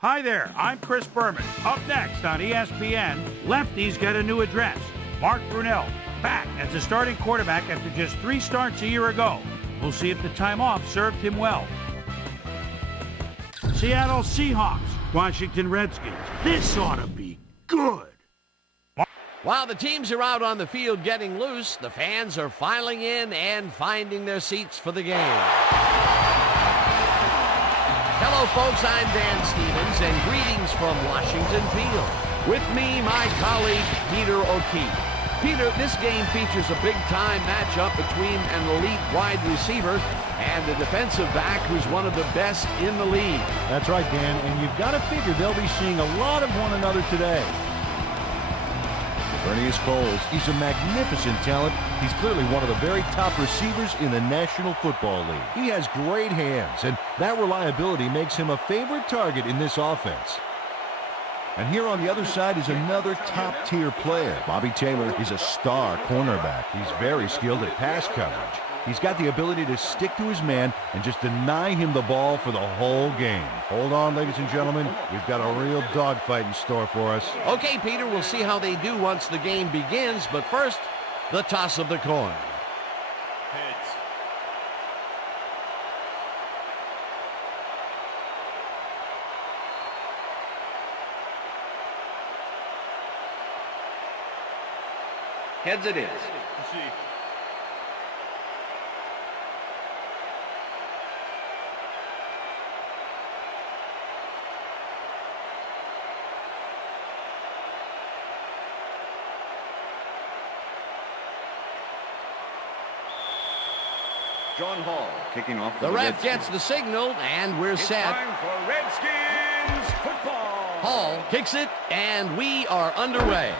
Hi there, I'm Chris Berman. Up next on ESPN, lefties get a new address. Mark Brunell, back as a starting quarterback after just 3 starts a year ago. We'll see if the time off served him well. Seattle Seahawks, Washington Redskins. This ought to be good. While the teams are out on the field getting loose, the fans are filing in and finding their seats for the game. Hello, folks. I'm Dan Stevens, and greetings from Washington Field. With me, my colleague, Peter O'Keefe. Peter, this game features a big-time matchup between an elite wide receiver and a defensive back who's one of the best in the league. That's right, Dan, and you've got to figure they'll be seeing a lot of one another today. Bernice Coles, he's a magnificent talent. He's clearly one of the very top receivers in the National Football League. He has great hands, and that reliability makes him a favorite target in this offense. And here on the other side is another top-tier player. Bobby Taylor is a star cornerback. He's very skilled at pass coverage. He's got the ability to stick to his man and just deny him the ball for the whole game. Hold on, ladies and gentlemen. We've got a real dogfight in store for us. Okay, Peter, we'll see how they do once the game begins. But first, the toss of the coin. Heads. Heads it is. Proceed. John Hall kicking off for The ref Redskins. gets the signal, and we're set. Time for Redskins football. Hall kicks it, and we are underway.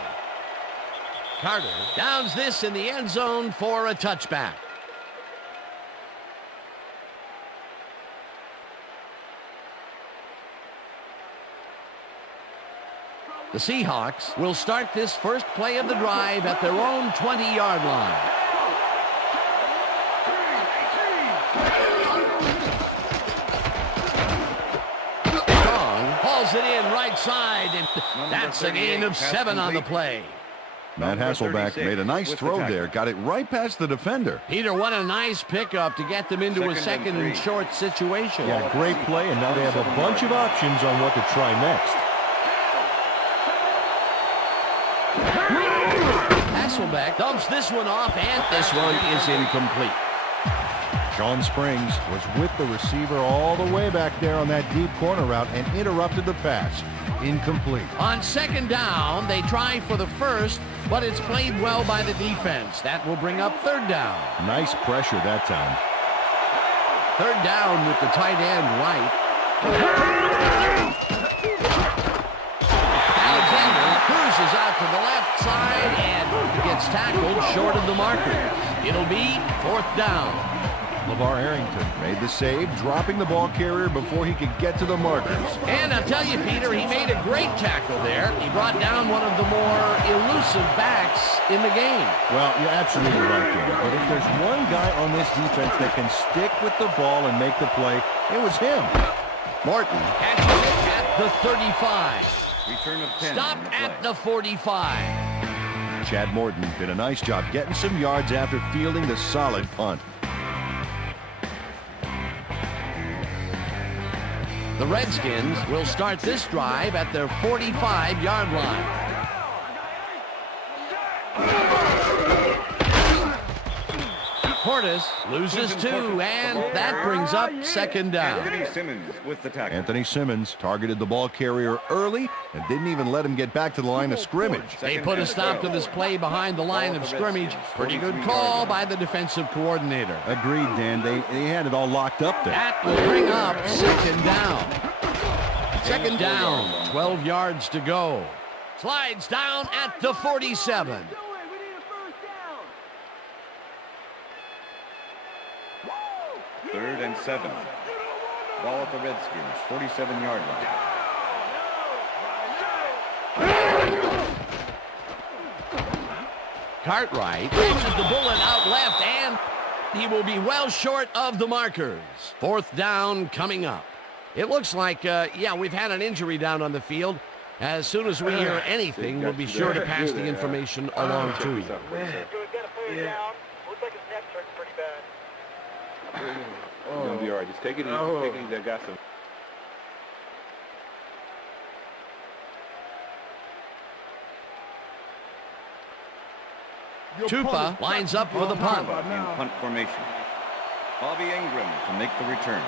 Carter downs this in the end zone for a touchback. The Seahawks will start this first play of the drive at their own 20-yard line. Strong hauls it in right side, and that's a gain of 7 on the play. Matt Hasselbeck made a nice throw there. Got it right past the defender. Peter, what a nice pickup to get them into a second and short situation. Yeah, great play, and now they have a bunch of options on what to try next. Hasselbeck dumps this one off, and this one is incomplete. Sean Springs was with the receiver all the way back there on that deep corner route and interrupted the pass. Incomplete. On second down, they try for the first, but it's played well by the defense. That will bring up third down. Nice pressure that time. Third down with the tight end right. Alexander cruises out to the left side and gets tackled short of the marker. It'll be fourth down. LeVar Arrington made the save, dropping the ball carrier before he could get to the markers. And I'll tell you, Peter, he made a great tackle there. He brought down one of the more elusive backs in the game. Well, you're absolutely right, Dan. But if there's one guy on this defense that can stick with the ball and make the play, it was him. Morton catches it at the 35. Return of 10. Stop at the 45. Chad Morton did a nice job getting some yards after fielding the solid punt. The Redskins will start this drive at their 45-yard line. Portis loses 2, and that brings up second down. Anthony Simmons with the tackle. Anthony Simmons targeted the ball carrier early and didn't even let him get back to the line of scrimmage. They put a stop to this play behind the line of scrimmage. Pretty good call by the defensive coordinator. Agreed, Dan. They had it all locked up there. That will bring up second down. Second down, 12 yards to go. Slides down at the 47. Third and 7. Ball at the Redskins, 47-yard line. Cartwright catches the bullet out left, and he will be well short of the markers. Fourth down coming up. It looks like, yeah, we've had an injury down on the field. As soon as we hear anything, we'll be sure to pass the information along to you. Looks like his neck's hurting pretty bad. You're going to be all right. Just take it easy. Take it easy. I got some. Tupa lines up for the punt. In punt formation. Bobby Ingram to make the return.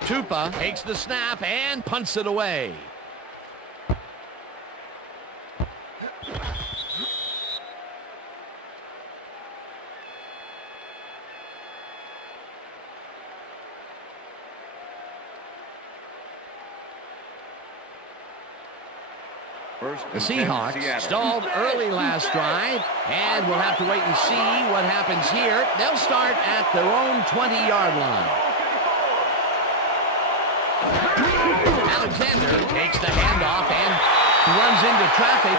Tupa takes the snap and punts it away. The Seahawks stalled early last drive, and we'll have to wait and see what happens here. They'll start at their own 20-yard line. Alexander takes the handoff and runs into traffic.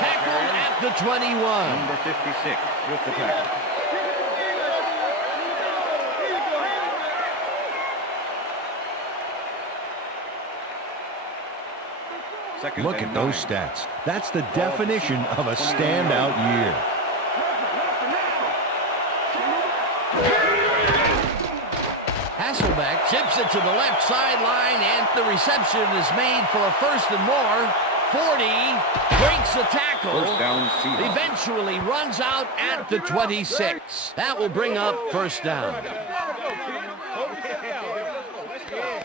Tackled at the 21. Number 56 with the tackle. Look at those stats. That's the definition of a standout year. Hasselbeck chips it to the left sideline, and the reception is made for a 1st and more. 40, breaks the tackle, First down, Seahawks. eventually runs out at the 26. That will bring up 1st down.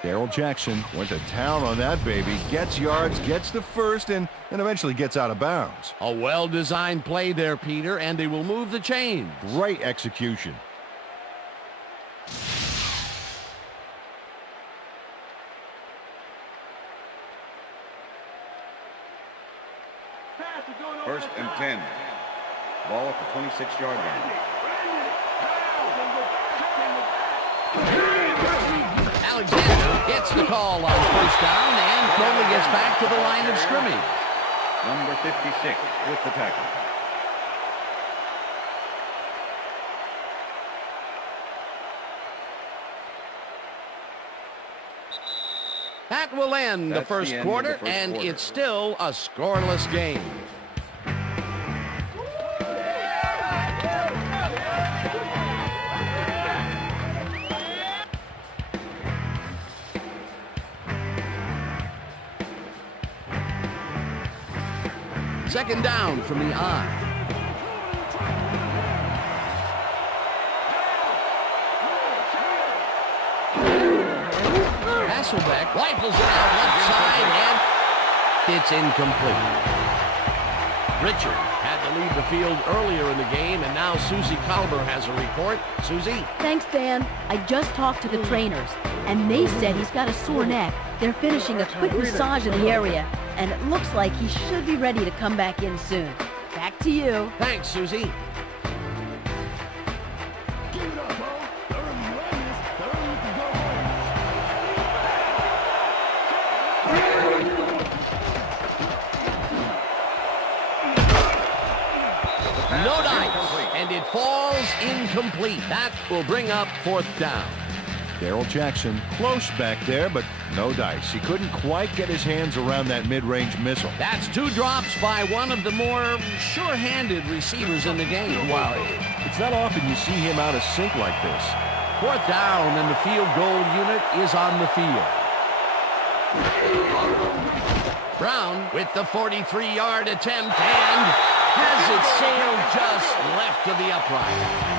Darrell Jackson went to town on that baby. Gets yards, gets the first, and eventually gets out of bounds. A well-designed play there, Peter, and they will move the chains. Great execution. First and 10. Ball at the 26-yard line. Alexander gets the call on 1st down and only gets back to the line of scrimmage. Number 56 with the tackle. That will end the first quarter, and it's still a scoreless game. Second down from the I. Hasselbeck rifles it out left side, and it's incomplete. Richard had to leave the field earlier in the game, and now Susie Colber has a report. Susie? Thanks, Dan. I just talked to the trainers, and they said he's got a sore neck. They're finishing a quick massage in the area, and it looks like he should be ready to come back in soon. Back to you. Thanks, Susie. No dice, and it falls incomplete. That will bring up 4th down. Darrell Jackson close back there, but no dice. He couldn't quite get his hands around that mid-range missile. That's 2 drops by one of the more sure-handed receivers in the game. Wow, it's not often you see him out of sync like this. 4th down, and the field goal unit is on the field. Brown with the 43-yard attempt, and has it sailed just left of the upright.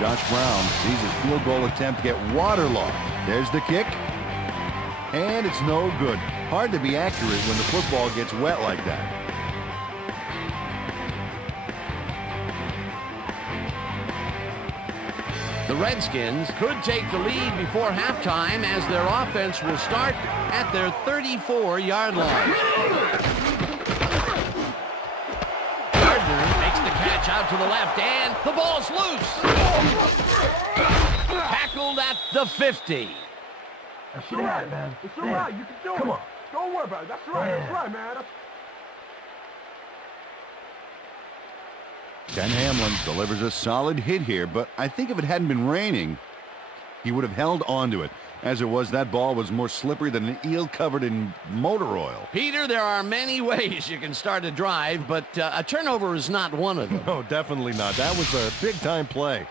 Josh Brown sees his field goal attempt get waterlogged. There's the kick. And it's no good. Hard to be accurate when the football gets wet like that. The Redskins could take the lead before halftime, as their offense will start at their 34-yard line. Out to the left, and the ball's loose. Tackled at the 50. That's all right, man. It's all right. You can do it. Come on. Don't worry about it. That's right. That's right, man. Ken Hamlin delivers a solid hit here, but I think if it hadn't been raining, he would have held onto it. As it was, that ball was more slippery than an eel covered in motor oil. Peter, there are many ways you can start a drive, but a turnover is not one of them. No, definitely not. That was a big-time play.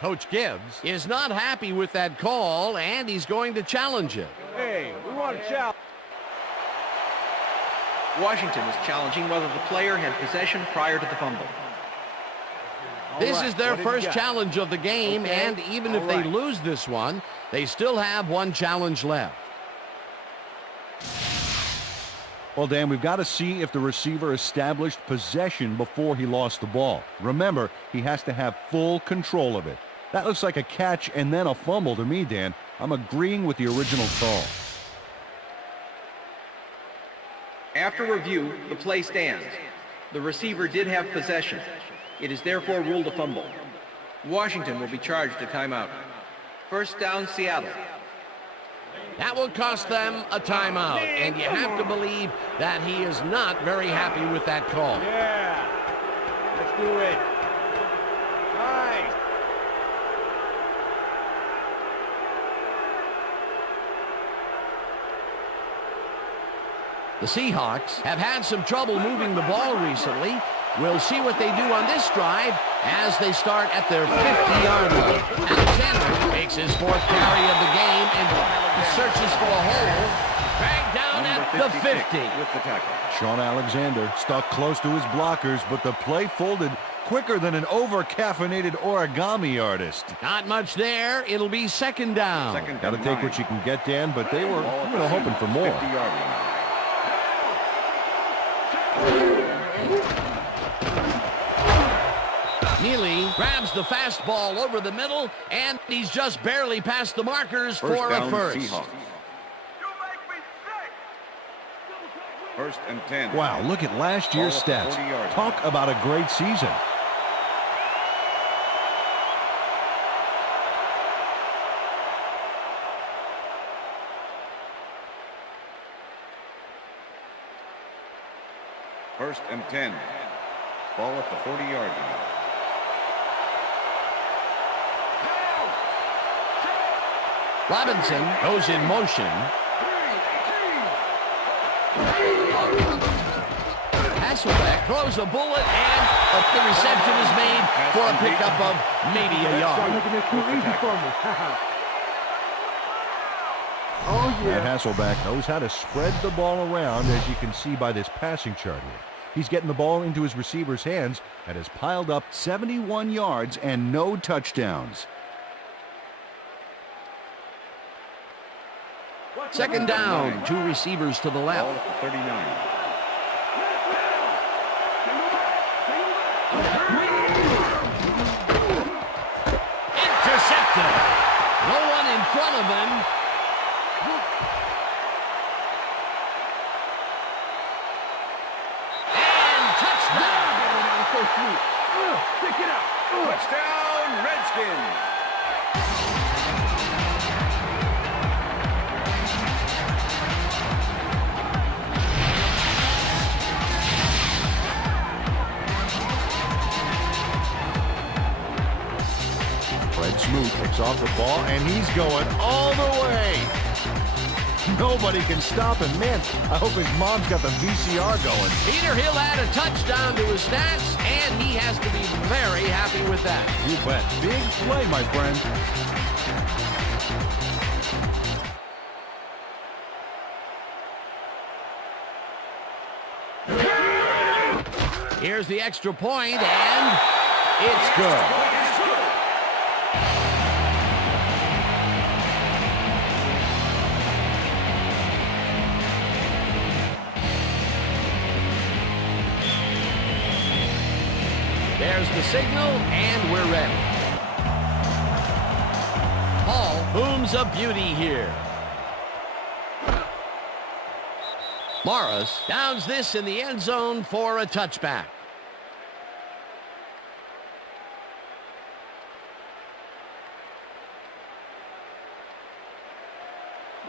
Coach Gibbs is not happy with that call, and he's going to challenge it. Hey, we want to challenge. Washington is challenging whether the player had possession prior to the fumble. This is their first challenge of the game, and even if they lose this one, they still have one challenge left. Well, Dan, we've got to see if the receiver established possession before he lost the ball. Remember, he has to have full control of it. That looks like a catch and then a fumble to me, Dan. I'm agreeing with the original call. After review, the play stands. The receiver did have possession. It is therefore ruled a fumble. Washington will be charged a timeout. First down, Seattle. That will cost them a timeout, and you have to believe that he is not very happy with that call. Yeah. Let's do it. Nice. The Seahawks have had some trouble moving the ball recently. We'll see what they do on this drive as they start at their 50-yard line. Alexander makes his fourth carry of the game and searches for a hole. Dragged down at the 50. With the tackle. Sean Alexander stuck close to his blockers, but the play folded quicker than an over-caffeinated origami artist. Not much there. It'll be second down. Got to take what you can get, Dan, but they were hoping for more. 50-yard line. Neely grabs the fastball over the middle, and he's just barely past the markers for a first. Seahawks. First and 10. Wow, look at last year's Ball at the stats. 40-yard Talk line. about a great season. First and 10. Ball at the 40-yard line. Robinson goes in motion. Hasselbeck throws a bullet, and the reception is made for a pickup of maybe a yard. Making this too easy for me. Oh, yeah. And Hasselbeck knows how to spread the ball around, as you can see by this passing chart here. He's getting the ball into his receiver's hands and has piled up 71 yards and no touchdowns. Second down, two receivers to the Ball left. at the 39. Intercepted. No one in front of him. And touchdown. Stick it out. Touchdown, Redskins. Fred Smoot picks off the ball, and he's going all the way. Nobody can stop him. Man, I hope his mom's got the VCR going. Peter, he'll add a touchdown to his stats, and he has to be very happy with that. You bet. Big play, my friend. Here's the extra point, and it's good. There's the signal, and we're ready. Hall booms a beauty here. Morris downs this in the end zone for a touchback.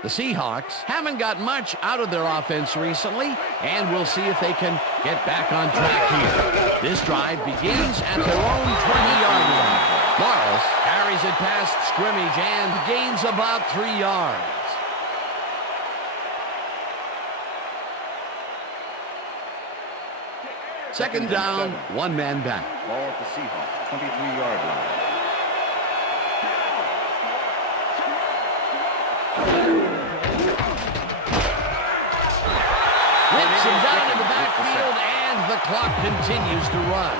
The Seahawks haven't got much out of their offense recently, and we'll see if they can get back on track here. This drive begins at their own 20-yard line. Morris carries it past scrimmage and gains about 3 yards. Second down, one man back. Ball at the Seahawks, 23-yard line. Hits him down in the backfield, and the clock continues to run.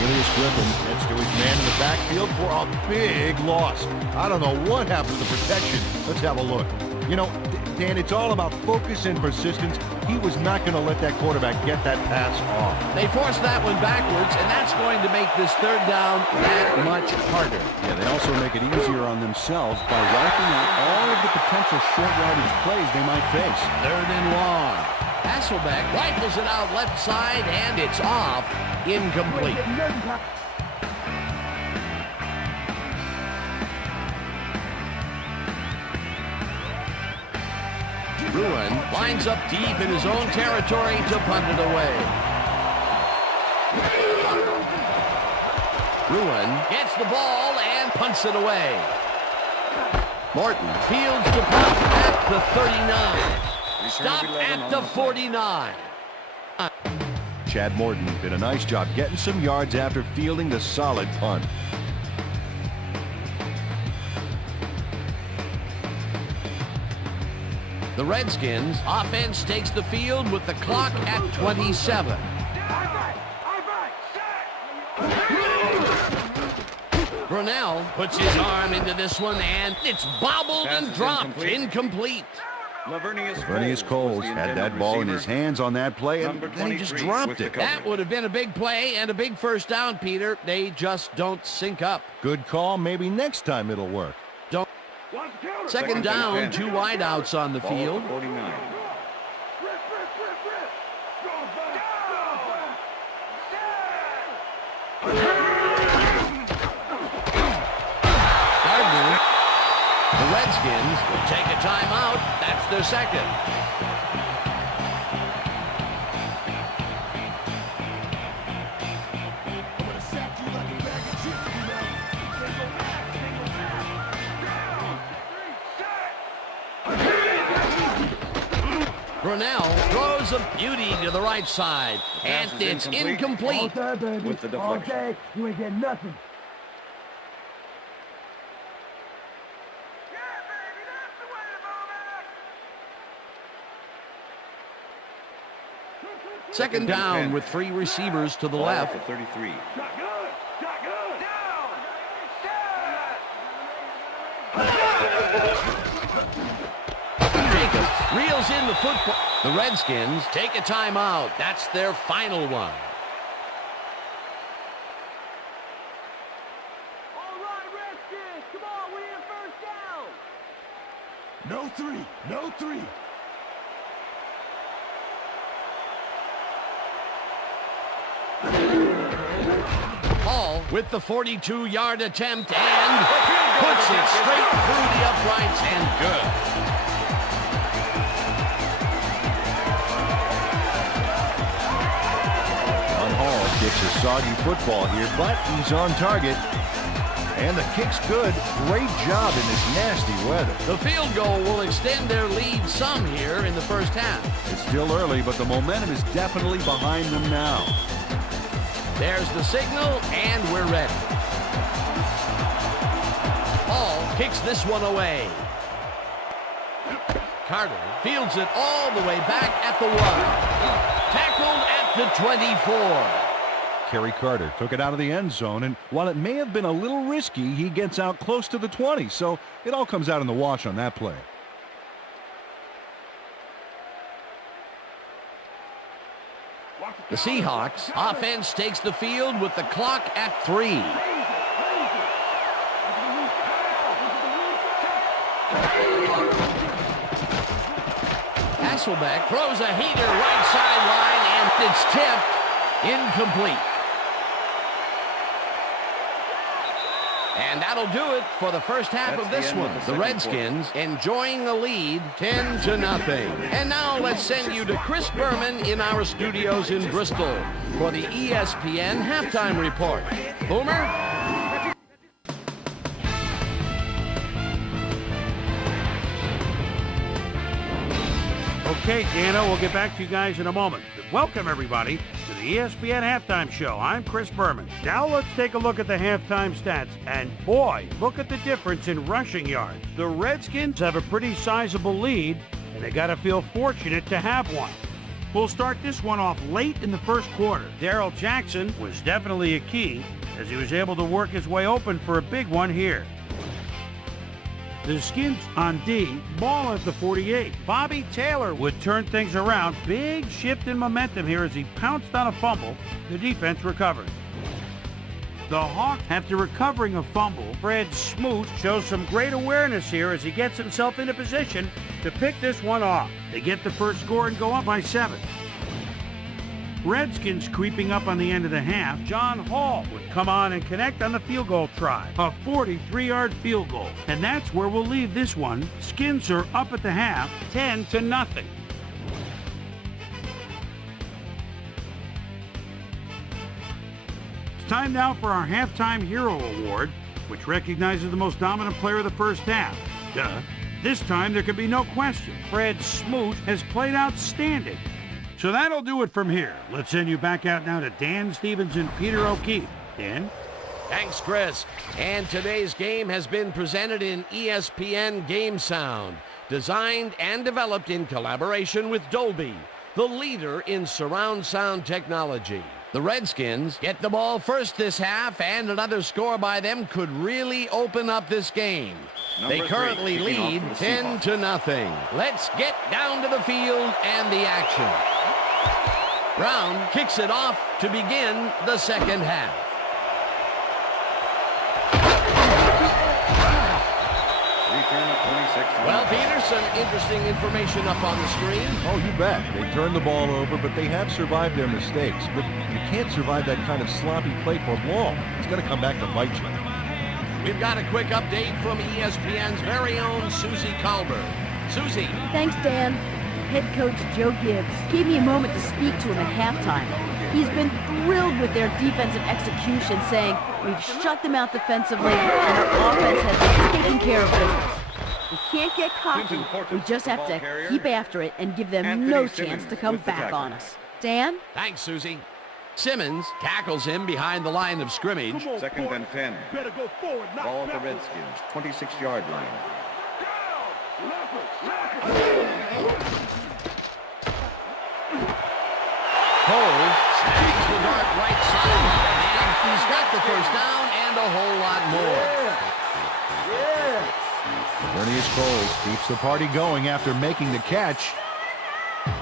Julius Griffin gets to his man in the backfield for a big loss. I don't know what happened to the protection. Let's have a look. You know, Dan, it's all about focus and persistence. He was not going to let that quarterback get that pass off. They forced that one backwards, and that's going to make this third down that much harder. Yeah, they also make it easier on themselves by wiping out all of the potential short yardage plays they might face. Third and long. Hasselbeck rifles it out left side, and it's off. Incomplete. Bruin lines up deep in his own territory to punt it away. Bruin gets the ball and punts it away. Morton fields the punt at the 39. Stop at the 49. Chad Morton did a nice job getting some yards after fielding the solid punt. The Redskins offense takes the field with the clock at 27. Brunell puts his arm into this one, and it's bobbled and dropped. Incomplete. Lavernius Coles had that ball in his hands on that play, and then he just dropped it. That would have been a big play and a big first down, Peter. They just don't sync up. Good call. Maybe next time it'll work. Second down, 2 wideouts on the field. 49. The Redskins will take a timeout. That's their second. Brunell throws a beauty to the right side, and it's incomplete. All day, baby. With the deflection. All day, you ain't getting nothing. Second down with 3 receivers to the Ball left. at the 33. Jacobs reels in the football. The Redskins take a timeout. That's their final one. All right, Redskins, come on, we in first down. No three, no three. Hall with the 42-yard attempt and puts it straight through the uprights and good. John Hall kicks a soggy football here, but he's on target. And the kick's good. Great job in this nasty weather. The field goal will extend their lead some here in the first half. It's still early, but the momentum is definitely behind them now. There's the signal, and we're ready. Hall kicks this one away. Carter fields it all the way back at the 1. Tackled at the 24. Kerry Carter took it out of the end zone, and while it may have been a little risky, he gets out close to the 20, so it all comes out in the wash on that play. The Seahawks offense takes the field with the clock at 3. Hasselbeck throws a heater right sideline, and it's tipped incomplete. And that'll do it for the first half of this one. The Redskins enjoying a lead 10-0. And now let's send you to Chris Berman in our studios in Bristol for the ESPN halftime report. Boomer? Okay, Dano, we'll get back to you guys in a moment. Welcome, everybody, to the ESPN Halftime Show. I'm Chris Berman. Now let's take a look at the halftime stats. And boy, look at the difference in rushing yards. The Redskins have a pretty sizable lead, and they got to feel fortunate to have one. We'll start this one off late in the first quarter. Darrell Jackson was definitely a key, as he was able to work his way open for a big one here. The Skins on D, ball at the 48. Bobby Taylor would turn things around. Big shift in momentum here as he pounced on a fumble. The defense recovered. The Hawks, after recovering a fumble, Fred Smoot shows some great awareness here as he gets himself into position to pick this one off. They get the first score and go up by 7. Redskins creeping up on the end of the half. John Hall would come on and connect on the field goal try. A 43-yard field goal. And that's where we'll leave this one. Skins are up at the half, 10-0. It's time now for our Halftime Hero Award, which recognizes the most dominant player of the first half. Duh. This time there can be no question. Fred Smoot has played outstanding. So that'll do it from here. Let's send you back out now to Dan Stevens and Peter O'Keefe. Dan? Thanks, Chris. And today's game has been presented in ESPN Game Sound, designed and developed in collaboration with Dolby, the leader in surround sound technology. The Redskins get the ball first this half, and another score by them could really open up this game. They currently lead 10-0. Let's get down to the field and the action. Brown kicks it off to begin the second half. Well, Peter, some interesting information up on the screen. Oh, you bet. They turned the ball over, but they have survived their mistakes. But you can't survive that kind of sloppy play for long. It's going to come back to bite you. We've got a quick update from ESPN's very own Susie Colbert. Susie. Thanks, Dan. Head coach Joe Gibbs gave me a moment to speak to him at halftime. He's been thrilled with their defensive execution, saying, "We've shut them out defensively, and our offense has been taking care of business. We can't get cocky. We just have to keep after it and give them no chance to come back on us." Dan? Thanks, Susie. Simmons tackles him behind the line of scrimmage. Second and 10. Ball at the Redskins, 26-yard line. Cole snags the dart right side, and he's got the first down and a whole lot more. Vernius Coles keeps the party going after making the catch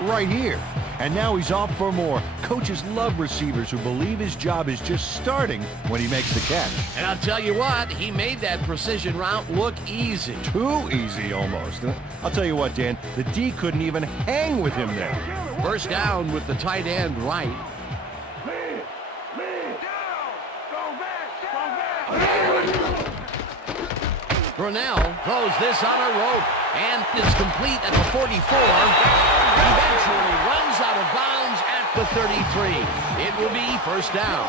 right here. And now he's off for more. Coaches love receivers who believe his job is just starting when he makes the catch. And I'll tell you what, he made that precision route look easy. Too easy almost. I'll tell you what, Dan, the D couldn't even hang with him there. First down with the tight end right. Brunell throws this on a rope and is complete at the 44. Eventually runs out of bounds at the 33. It will be first down.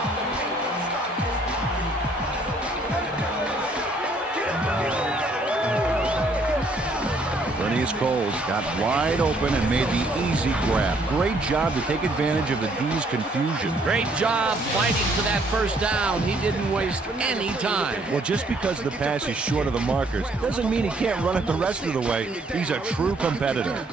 Vernius Coles got wide open and made the easy grab. Great job to take advantage of the D's confusion. Great job fighting for that first down. He didn't waste any time. Well, just because the pass is short of the markers doesn't mean he can't run it the rest of the way. He's a true competitor.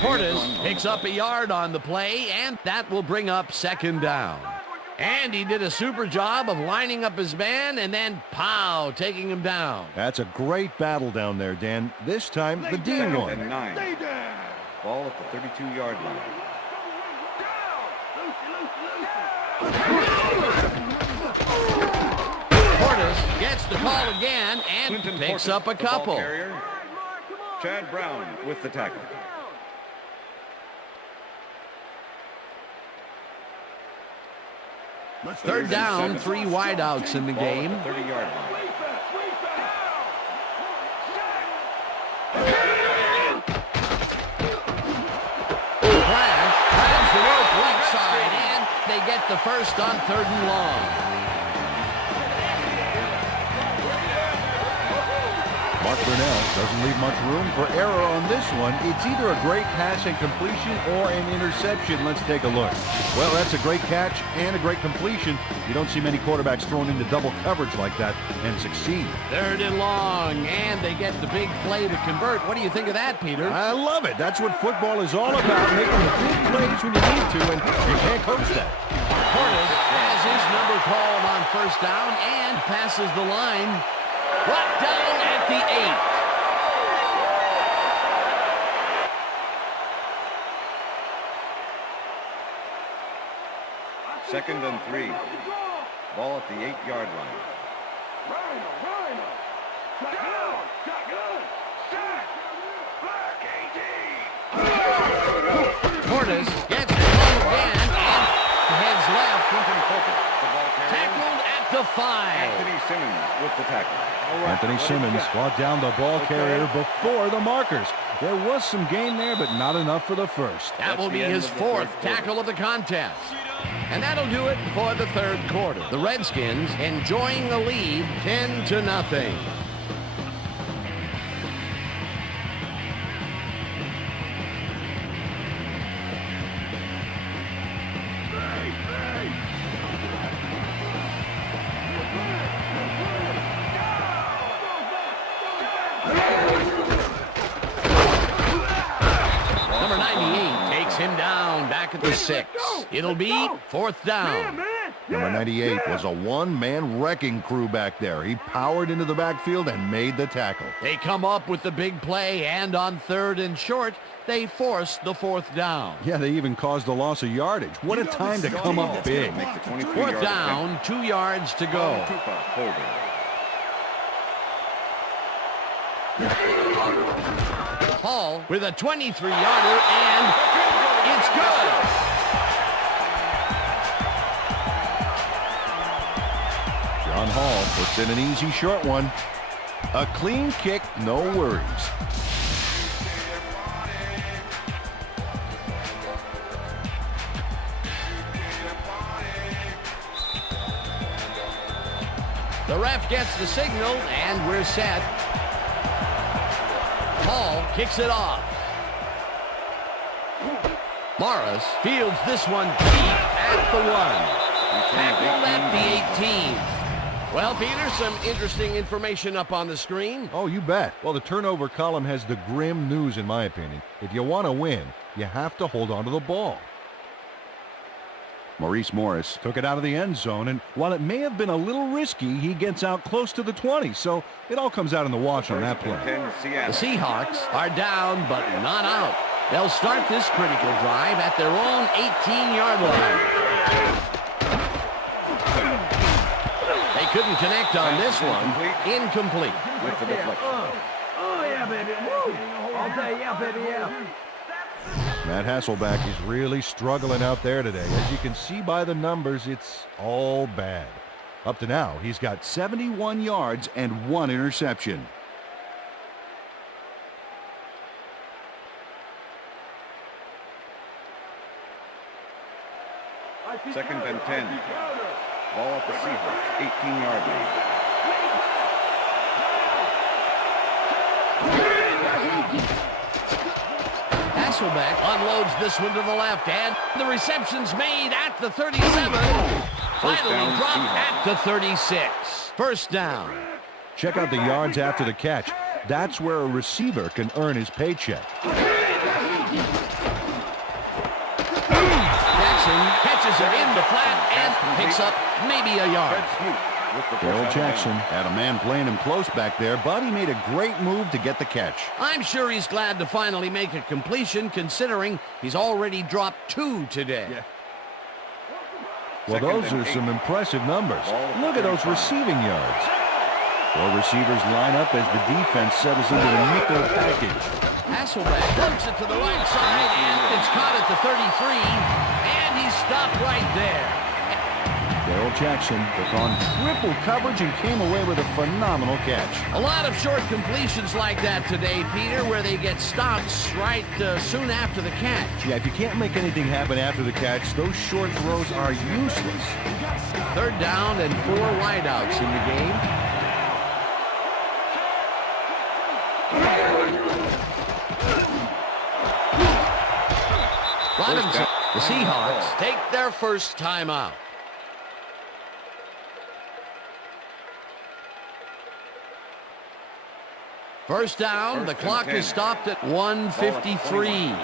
Portis picks up a yard on the play, and that will bring up second down. And he did a super job of lining up his man and then, pow, taking him down. That's a great battle down there, Dan. This time, the D won. And 9. Ball at the 32-yard line. Portis gets the call again and picks up a couple. Chad Brown with the tackle. Third down, 3 wideouts in the game. 30-yard line. Flash, grabs the rope left side, and they get the first on 3rd and long. Mark Brunell doesn't leave much room for error on this one. It's either a great pass and completion or an interception. Let's take a look. Well, that's a great catch and a great completion. You don't see many quarterbacks thrown into double coverage like that and succeed. 3rd and long, and they get the big play to convert. What do you think of that, Peter? I love it. That's what football is all about, making the big plays when you need to, and you can't coach that. Portis has his number called on 1st down and passes the line. Brought down at the 8. Second and 3. Ball at the 8-yard line. Portis gets the ball again and heads left. Tackled at the 5. Anthony Simmons with the tackle. Anthony Simmons brought down the ball carrier before the markers. There was some gain there, but not enough for the first. That will be his 4th tackle of the contest. And that'll do it for the 3rd quarter. The Redskins enjoying the lead 10-0. Number 98 takes him down back at the 6. It'll be 4th down. Number 98 was a one-man wrecking crew back there. He powered into the backfield and made the tackle. They come up with the big play, and on 3rd and short, they force the 4th down. Yeah, they even caused a loss of yardage. What a time to come up big. 4th down, 2 yards to go. Hall with a 23-yarder, and it's good. John Hall puts in an easy short one. A clean kick, no worries. The ref gets the signal, and we're set. Hall kicks it off. Morris fields this one deep at the 1. Tackled at the 18. Well, Peter, some interesting information up on the screen. Oh, you bet. Well, the turnover column has the grim news, in my opinion. If you want to win, you have to hold on to the ball. Maurice Morris took it out of the end zone, and while it may have been a little risky, he gets out close to the 20, so it all comes out in the wash on that play. The Seahawks are down, but not out. They'll start this critical drive at their own 18-yard line. They couldn't connect on this one. Incomplete. Oh, yeah, baby. Woo! All day, yeah, baby, yeah. Matt Hasselbeck is really struggling out there today. As you can see by the numbers, it's all bad. Up to now, he's got 71 yards and 1 interception. Second and 10. Ball at the Seahawks, 18-yard line. Hasselbeck unloads this one to the left, and the reception's made at the 37. Finally dropped at the 36. First down. Check out the yards after the catch. That's where a receiver can earn his paycheck. Jackson catches it in the flat and picks up maybe a yard. Daryl Jackson had a man playing him close back there, but he made a great move to get the catch. I'm sure he's glad to finally make a completion, considering he's already dropped 2 today. Yeah. Well, those are some impressive numbers. Look at those receiving yards. Four receivers line up as the defense settles into the nickel package. Hasselbeck floats it to the right side, and it's caught at the 33, and he's stopped right there. Darrell Jackson took on triple coverage and came away with a phenomenal catch. A lot of short completions like that today, Peter, where they get stops right soon after the catch. Yeah, if you can't make anything happen after the catch, those short throws are useless. Third down and 4 wideouts in the game. Robinson, the Seahawks take their first timeout. First down, the clock is stopped at 1:53.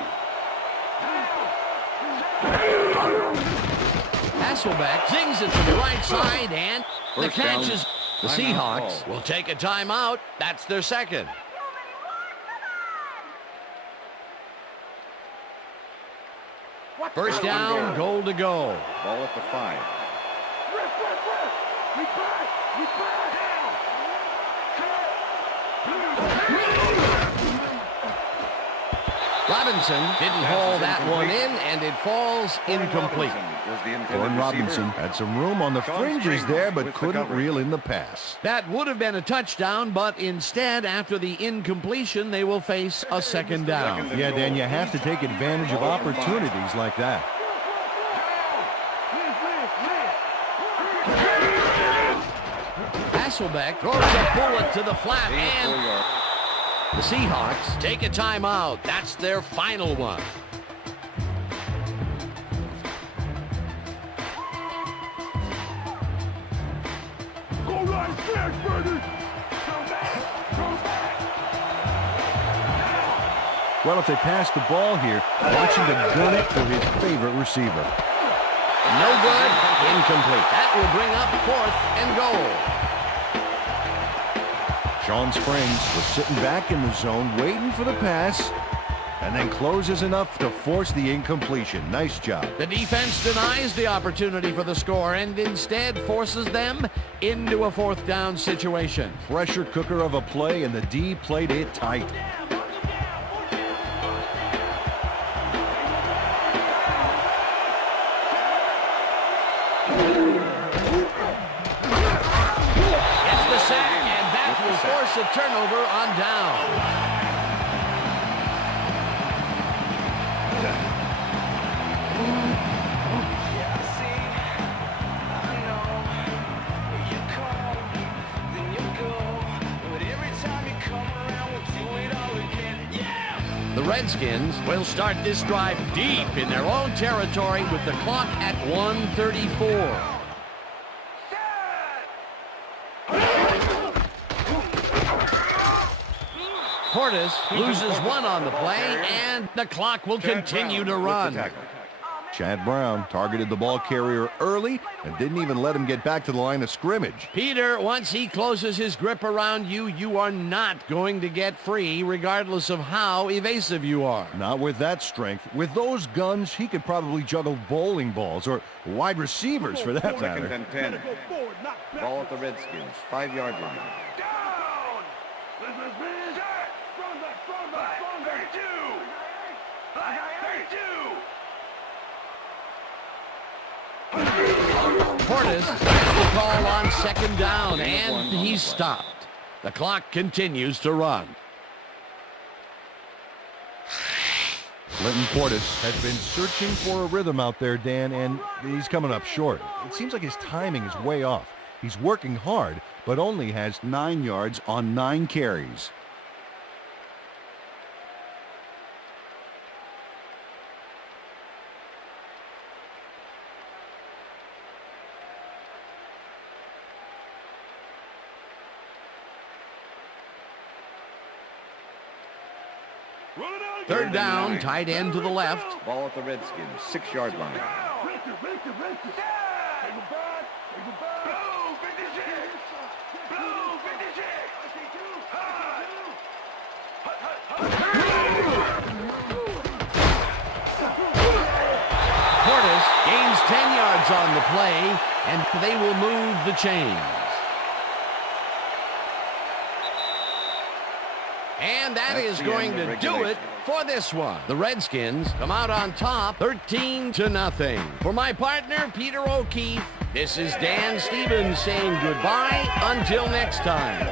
Hasselbeck zings it to the right side, and the catch is... The Seahawks will take a timeout. That's their second. First down, goal to go. Ball at the 5. Robinson didn't haul that one in, and it falls incomplete. Gordon Robinson had some room on the fringes there, but couldn't reel in the pass. That would have been a touchdown, but instead, after the incompletion, they will face a second down. Yeah, Dan, you have to take advantage of opportunities like that. Hasselbeck throws a bullet to the flat, and the Seahawks take a timeout. That's their final one. Go right back, brother. Go back. Well, if they pass the ball here, Washington gun it for his favorite receiver. No good. Incomplete. That will bring up 4th and goal. Sean Springs was sitting back in the zone, waiting for the pass, and then closes enough to force the incompletion. Nice job. The defense denies the opportunity for the score and instead forces them into a 4th down situation. Pressure cooker of a play, and the D played it tight. Force a turnover on down. The Redskins will start this drive deep in their own territory with the clock at 1:34. Portis loses one on the play, and the clock will continue to run. Chad Brown targeted the ball carrier early and didn't even let him get back to the line of scrimmage. Peter, once he closes his grip around you, you are not going to get free, regardless of how evasive you are. Not with that strength. With those guns, he could probably juggle bowling balls or wide receivers for that matter. 2nd and 10. Ball at the Redskins, 5-yard line. Portis will call on 2nd down, and he's stopped. The clock continues to run. Linton Portis has been searching for a rhythm out there, Dan, and he's coming up short. It seems like his timing is way off. He's working hard, but only has 9 yards on 9 carries. Third down, tight end to the left. Ball at the Redskins, 6-yard line. Portis gains 10 yards on the play, and they will move the chains. And that That's is the going end of to do regulation. it for this one. The Redskins come out on top 13-0. For my partner, Peter O'Keefe, this is Dan Stevens saying goodbye until next time.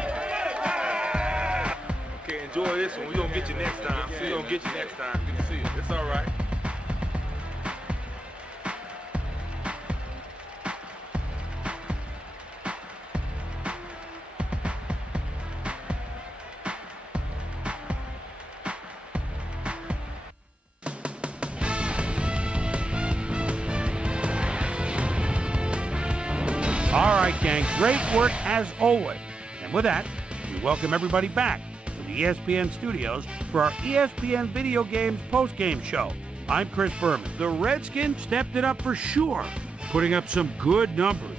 Okay, enjoy this one. We're going to get you next time. We're going to get you next time. Good to see you. It's all right. All right, gang, great work as always. And with that, we welcome everybody back to the ESPN studios for our ESPN Video Games post-game show. I'm Chris Berman. The Redskins stepped it up for sure, putting up some good numbers.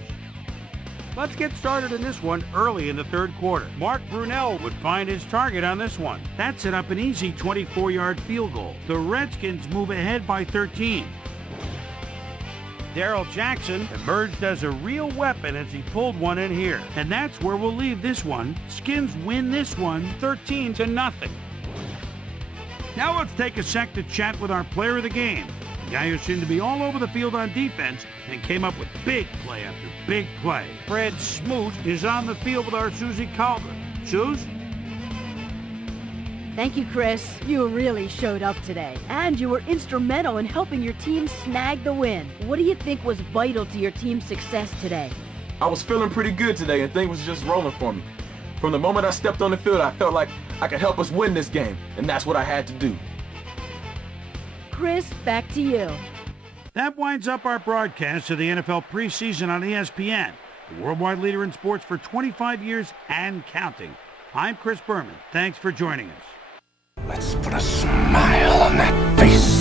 Let's get started in this one early in the third quarter. Mark Brunell would find his target on this one. That set up an easy 24-yard field goal. The Redskins move ahead by 13. Darrell Jackson emerged as a real weapon as he pulled one in here. And that's where we'll leave this one. Skins win this one 13-0. Now let's take a sec to chat with our player of the game. The guy who seemed to be all over the field on defense and came up with big play after big play. Fred Smoot is on the field with our Susie Calder. Suze? Thank you, Chris. You really showed up today. And you were instrumental in helping your team snag the win. What do you think was vital to your team's success today? I was feeling pretty good today, and things was just rolling for me. From the moment I stepped on the field, I felt like I could help us win this game, and that's what I had to do. Chris, back to you. That winds up our broadcast of the NFL preseason on ESPN, the worldwide leader in sports for 25 years and counting. I'm Chris Berman. Thanks for joining us. Let's put a smile on that face.